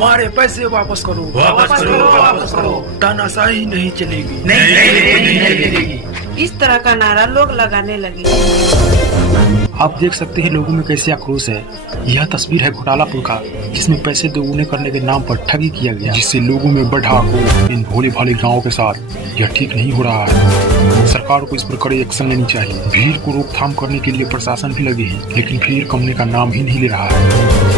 हमारे पैसे वापस करो, वापस करो, वापस करो। तानाशाही नहीं चलेगी, नहीं। इस तरह का नारा लोग लगाने लगे। आप देख सकते हैं लोगों में कैसे आक्रोश है। यह तस्वीर है घोटालापुर का, जिसमें पैसे दोगुने करने के नाम पर ठगी किया गया, जिससे लोगों में बढ़ा आक्रोश। इन भोले भाले गाँव के साथ यह ठीक नहीं हो रहा है। सरकार को इस पर कड़े एक्शन लेनी चाहिए। भीड़ को रोकथाम करने के लिए प्रशासन भी लगे हैं, लेकिन भीड़ कमने का नाम ही नहीं ले रहा है।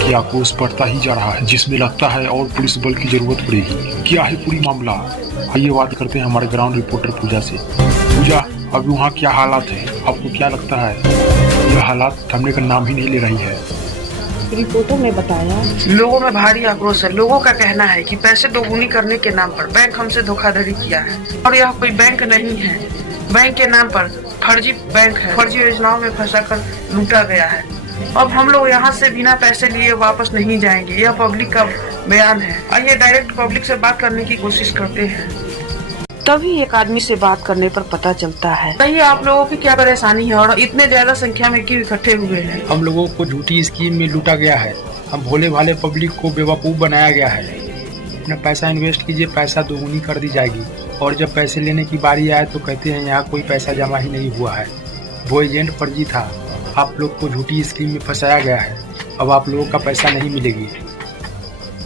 की आक्रोश बढ़ता ही जा रहा है, जिसमें लगता है और पुलिस बल की जरूरत पड़ेगी। क्या है पूरी मामला, आइए बात करते हैं हमारे ग्राउंड रिपोर्टर पूजा से। पूजा, अभी वहाँ क्या हालात है? आपको क्या लगता है यह हालात थमने का नाम ही नहीं ले रही है? रिपोर्टर ने बताया, लोगों में भारी आक्रोश है। लोगों का कहना है कि पैसे दोगुनी करने के नाम पर बैंक हमसे धोखाधड़ी किया है, और यह कोई बैंक नहीं है। बैंक के नाम पर फर्जी बैंक है, फर्जी योजनाओं में फंसाकर लूटा गया है। अब हम लोग यहाँ से बिना पैसे लिए वापस नहीं जाएंगे, यह पब्लिक का बयान है। आइए डायरेक्ट पब्लिक से बात करने की कोशिश करते हैं। तभी एक आदमी से बात करने पर पता चलता है। कहिए आप लोगों की क्या परेशानी है और इतने ज्यादा संख्या में क्यों इकट्ठे हुए हैं? हम लोगों को झूठी स्कीम में लूटा गया है। हम भोले भाले पब्लिक को बेवकूफ बनाया गया है। अपना पैसा इन्वेस्ट कीजिए, पैसा दोगुनी कर दी जाएगी, और जब पैसे लेने की बारी आए तो कहते हैं यहाँ कोई पैसा जमा ही नहीं हुआ है, वो एजेंट फर्जी था। आप लोग को झूठी स्कीम में फंसाया गया है। अब आप लोगों का पैसा नहीं मिलेगी।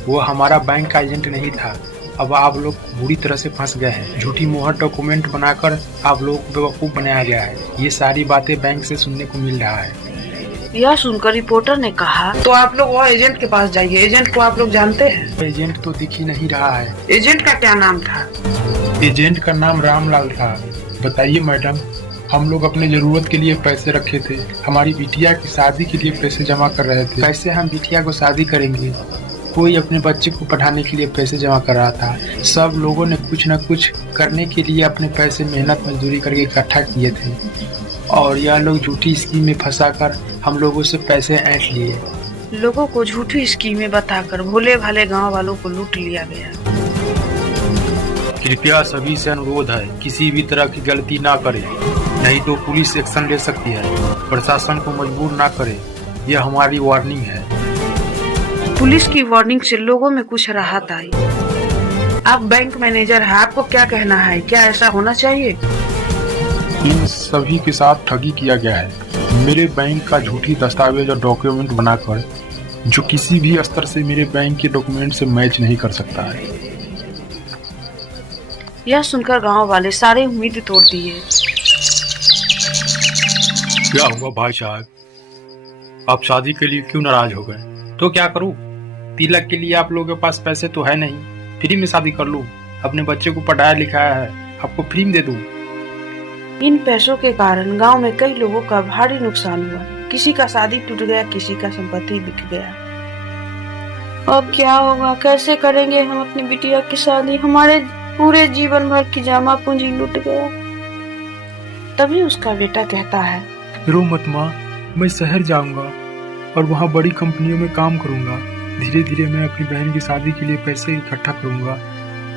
वो हमारा बैंक का एजेंट नहीं था। अब आप लोग बुरी तरह से फंस गए हैं। झूठी मोहर डॉक्यूमेंट बनाकर आप लोग को बेवकूफ बनाया गया है। ये सारी बातें बैंक से सुनने को मिल रहा है। यह सुनकर रिपोर्टर ने कहा, तो आप लोग वह एजेंट के पास जाइए। एजेंट को आप लोग जानते हैं? एजेंट तो दिख ही नहीं रहा है। एजेंट का क्या नाम था? एजेंट का नाम रामलाल था। बताइए मैडम, हम लोग अपने जरूरत के लिए पैसे रखे थे। हमारी बिटिया की शादी के लिए पैसे जमा कर रहे थे। कैसे हम बिटिया को शादी करेंगे? कोई अपने बच्चे को पढ़ाने के लिए पैसे जमा कर रहा था। सब लोगों ने कुछ न कुछ करने के लिए अपने पैसे मेहनत मजदूरी करके इकट्ठा किए थे, और यह लोग झूठी स्कीम में फंसाकर हम लोगों से पैसे ऐंठ लिए। लोगों को झूठी स्कीमें बताकर भोले भाले गांव वालों को लूट लिया गया। कृपया सभी से अनुरोध है, किसी भी तरह की गलती ना करें, नहीं तो पुलिस एक्शन ले सकती है। प्रशासन को मजबूर ना करें, यह हमारी वार्निंग है। पुलिस की वार्निंग से लोगों में कुछ राहत आई। आप बैंक मैनेजर हैं, आपको क्या कहना है? क्या ऐसा होना चाहिए? इन सभी के साथ ठगी किया गया है। मेरे बैंक का झूठी दस्तावेज और डॉक्यूमेंट बनाकर, जो किसी भी स्तर से मेरे बैंक के डॉक्यूमेंट से मैच नहीं कर सकता है। यह सुनकर गांव वाले सारे उम्मीद तोड़ दिए। क्या हुआ भाई साहब, आप शादी के लिए क्यों नाराज हो गए? तो क्या करूं, तिलक के लिए आप लोगों के पास पैसे तो है नहीं, फ्री में शादी कर लूं। अपने बच्चे को पढ़ाया लिखाया है, आपको फ्री में दे दूं। इन पैसों के कारण गांव में कई लोगों का भारी नुकसान हुआ। किसी का शादी टूट गया, किसी का संपत्ति बिक गया। अब क्या होगा, कैसे करेंगे हम अपनी बिटिया की शादी? हमारे पूरे जीवन भर की जमा पूंजी लूट गया। तभी उसका बेटा कहता है, रो मत माँ, मैं शहर जाऊंगा और वहाँ बड़ी कंपनियों में काम करूंगा। धीरे धीरे मैं अपनी बहन की शादी के लिए पैसे इकट्ठा करूंगा।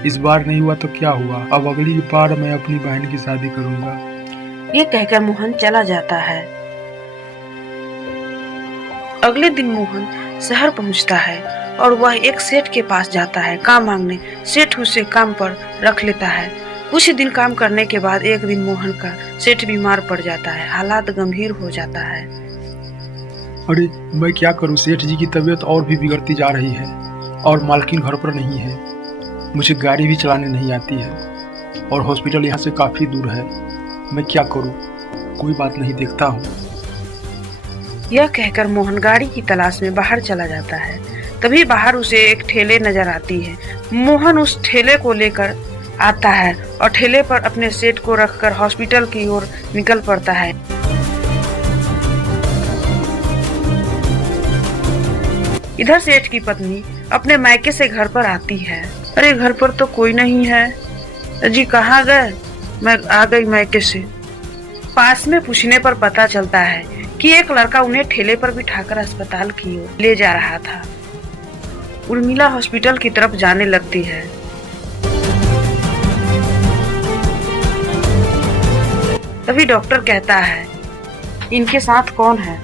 इस बार नहीं हुआ तो क्या हुआ, अब अगली बार मैं अपनी बहन की शादी करूंगा। ये कहकर मोहन चला जाता है। अगले दिन मोहन शहर पहुंचता है और वह एक सेठ के पास जाता है काम मांगने। सेठ उसे काम पर रख लेता है। कुछ दिन काम करने के बाद एक दिन मोहन का सेठ बीमार पड़ जाता है। हालात गंभीर हो जाता है। अरे मैं क्या करूं, सेठ जी की तबीयत और भी बिगड़ती जा रही है, और मालकिन घर पर नहीं है। मुझे गाड़ी भी चलाने नहीं आती है, और हॉस्पिटल यहाँ से काफी दूर है। मैं क्या करूं? कोई बात नहीं, देखता हूँ। यह कहकर मोहन गाड़ी की तलाश में बाहर चला जाता है। तभी बाहर उसे एक ठेले नजर आती है। मोहन उस ठेले को लेकर आता है और ठेले पर अपने सेठ को रखकर हॉस्पिटल की ओर निकल पड़ता है। इधर सेठ की पत्नी अपने मायके से घर पर आती है। अरे घर पर तो कोई नहीं है जी, कहाँ गए? मैं आ गई मायके से। पास में पूछने पर पता चलता है कि एक लड़का उन्हें ठेले पर बिठाकर अस्पताल की ओर ले जा रहा था। उर्मिला हॉस्पिटल की तरफ जाने लगती है। तभी डॉक्टर कहता है, इनके साथ कौन है?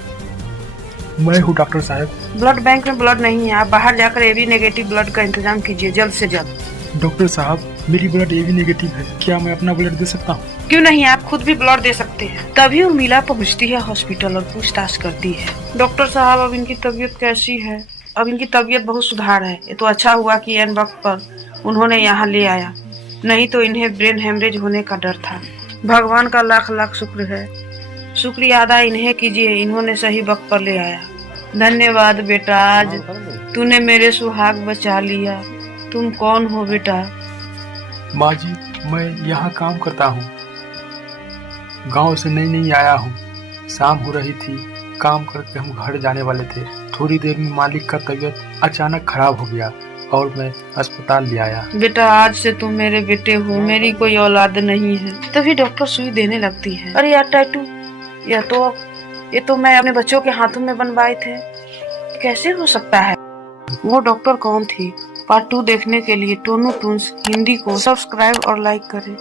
मैं हूँ डॉक्टर साहब। ब्लड बैंक में ब्लड नहीं है, आप बाहर जाकर एबी नेगेटिव ब्लड का इंतजाम कीजिए जल्द से जल्द। डॉक्टर साहब, मेरी ब्लड एबी नेगेटिव है, क्या मैं अपना ब्लड दे सकता हूँ? क्यों नहीं, आप खुद भी ब्लड दे सकते हैं। तभी उर्मिला पहुंचती है हॉस्पिटल और पूछताछ करती है। डॉक्टर साहब, अब इनकी तबीयत कैसी है? अब इनकी तबीयत बहुत सुधार है। ये तो अच्छा हुआ कि एन वक्त पर उन्होंने यहाँ ले आया, नहीं तो इन्हें ब्रेन हेमरेज होने का डर था। भगवान का लाख लाख शुक्र है, शुक्रिया अदा इन्हें कीजिए, इन्होंने सही वक्त पर ले आया। धन्यवाद बेटा, आज तूने मेरे सुहाग बचा लिया। तुम कौन हो बेटा? माँ जी, मैं यहाँ काम करता हूँ, गांव से नई आया हूँ। शाम हो रही थी, काम करके हम घर जाने वाले थे। थोड़ी देर में मालिक का तबीयत अचानक खराब हो गया और मैं अस्पताल ले आया। बेटा, आज से तुम मेरे बेटे हो, मेरी कोई औलाद नहीं है। तभी डॉक्टर सुई देने लगती है। अरे यार टैटू, ये तो मैं अपने बच्चों के हाथों में बनवाए थे, कैसे हो सकता है? वो डॉक्टर कौन थी? पार्ट 2 देखने के लिए टोनू टून्स हिंदी को सब्सक्राइब और लाइक करें।